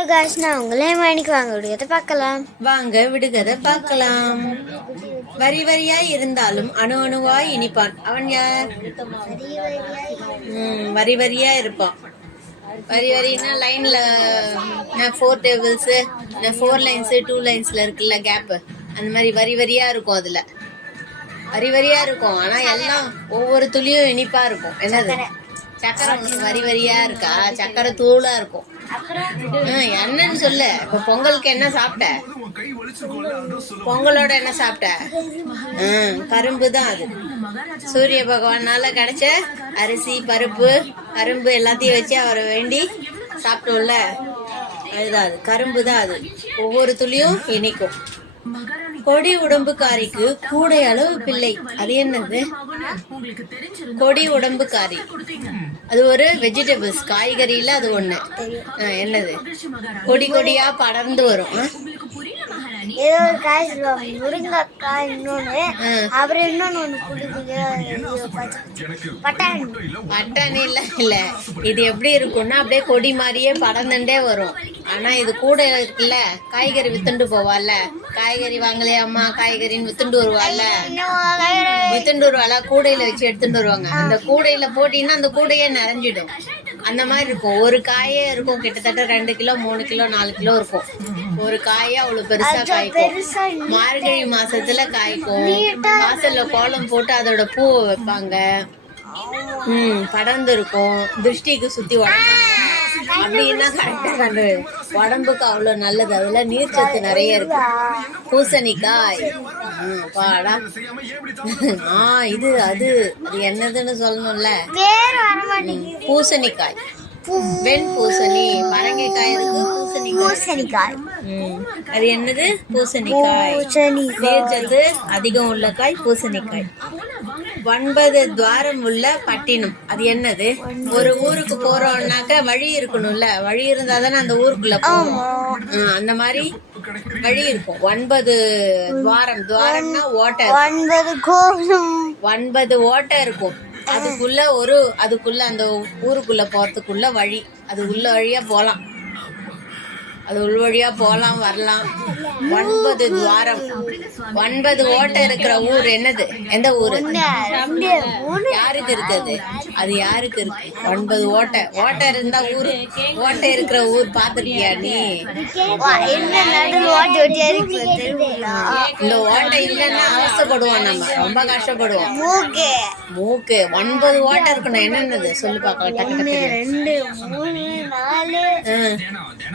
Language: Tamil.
ஹலோ காய்ஸ், நான் உங்களே மணிக்கு வாங்க விடுகதை பார்க்கலாம். வாங்க விடுகதை பார்க்கலாம். வரி வரியாய் இருந்தாலும் அணு அணுவாய் இனிப்பான். அவன் யார்? வரி வரியா இருப்பான். வரி வரின்னா லைன்ல 4 டேபிள்ஸ் 4 லைன்ஸ் 2 லைன்ஸ்ல இருக்குல்ல கேப், அந்த மாதிரி வரி வரியா இருக்கும். அதுல வரி வரியா இருக்கும், ஆனா எல்லாம் ஒவ்வொரு துளியும் இனிப்பா இருக்கும். என்னது? சக்கரை. வரி வரியா இருக்கா? சக்கரை தூளா இருக்கும். என்னன்னு சொல்லு. இப்ப பொங்கலுக்கு என்ன சாப்பிட்ட? பொங்கலோட என்ன சாப்பிட்ட? கரும்பு தான். அது சூரிய பகவானால கிடைச்ச அரிசி, பருப்பு, கரும்பு எல்லாத்தையும் வச்சு அவரை வேண்டி சாப்பிட்டோம்ல, அதுதான் அது. கரும்பு தான் அது. ஒவ்வொரு துளியும் இனிக்கும். கொடி உடம்புக்காரிக்கு கூடை அளவு பிள்ளை. அது என்னது? கொடி உடம்புக்காரி அது ஒரு வெஜிடபிள்ஸ், காய்கறியில அது ஒண்ணு. என்னது? கொடி கொடியா படர்ந்து வரும். முருங்கக்காய், இன்னொன்னு அப்புறம் இன்னொன்னு பட்டாணி இல்ல. இது எப்படி இருக்கும்னா அப்படியே கொடி மாதிரியே படர்ந்துட்டே வரும். ஆனா இது கூட இருக்குல்ல, காய்கறி வித்துண்டு போவாள்ல, காய்கறி வாங்கலையா அம்மா காய்கறின்னு வித்துண்டு வருவாள்ல, வித்துண்டு வருவாள, கூடையில வச்சு எடுத்துட்டு வருவாங்க. அந்த கூடையில போட்டீங்கன்னா அந்த கூடையே நிறைஞ்சிடும். அந்த மாதிரி இருக்கும். ஒரு காயே இருக்கும் கிட்டத்தட்ட 2 கிலோ 3 கிலோ 4 கிலோ இருக்கும். ஒரு காயே அவ்வளவு பெருசா காய்க்கும். மார்கழி மாசத்துல காய்க்கும். வாசல்ல கோலம் போட்டு அதோட பூ வைப்பாங்க. படர்ந்து இருக்கும். திருஷ்டிக்கு சுத்தி உடம்பாங்க. அப்படின்னா கரெக்டா கண்டு. உடம்புக்கு அவ்வளவு நல்லது. அதுல நீர்ச்சத்து நிறைய இருக்கு. பூசணிக்காய். பாடா. இது அது என்னதுன்னு சொல்லணும்ல. பூசணிக்காய், வெண்பூசணி, பரங்கிக்காய் இருக்கு, பூசணிக்காய். அது என்னது? பூசணிக்காய். நீர்ச்சத்து அதிகம் உள்ள காய் பூசணிக்காய். 9 துவாரம் உள்ள பட்டினம். அது என்னது? ஒரு ஊருக்கு போறோம்னாக்க வழி இருக்கணும்ல, வழி இருந்தா தானே அந்த ஊருக்குள்ள போவோம். அந்த மாதிரி வழி இருக்கும். 9 துவாரம். துவாரம்னா ஓட்டை. 9 ஓட்டை இருக்கும். அதுக்குள்ள அந்த ஊருக்குள்ள போறதுக்குள்ள வழி. அது உள்ள வழியா போலாம். அது உள் வழியா போலாம் வரலாம். 9 துவாரம். 9 ஓட்டை இருக்கிற ஊர் என்னது? எந்த ஊரு? யாருக்கு இருக்குது? அது யாருக்கு இருக்கு? 9 ஓட்டை. ஓட்டை இருந்தா ஊரு. ஓட்டை இருக்கிற ஊர் பாத்துருக்கியா நீ? இந்த ஓட்டை இல்லைன்னா அவசப்படுவோம், நம்ம ரொம்ப கஷ்டப்படுவோம். மூக்கு. 9 ஓட்டை இருக்கணும். என்னன்னது சொல்லு பாக்கலாம். 1 2 3 4